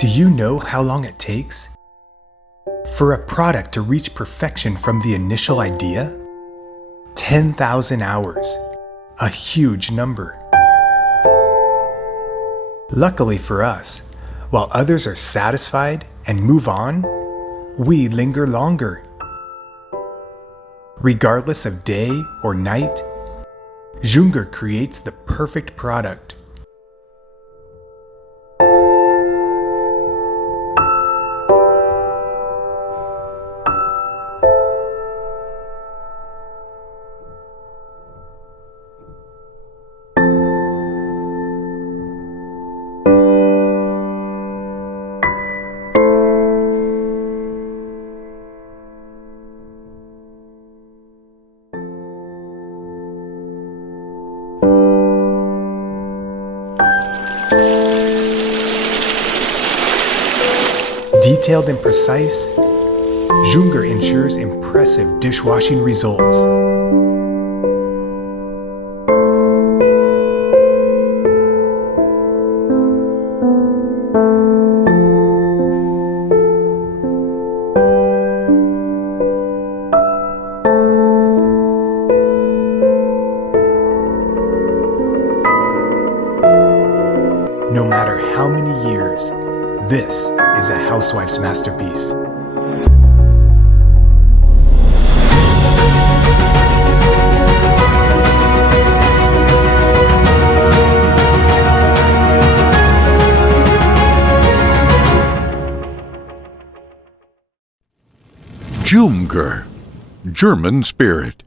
Do you know how long it takes for a product to reach perfection from the initial idea? 10,000 hours, a huge number. Luckily for us, while others are satisfied and move on, we linger longer. Regardless of day or night, Junger creates the perfect product. Detailed and precise, Junger ensures impressive dishwashing results. No matter how many years, this is a housewife's masterpiece. Junger, German spirit.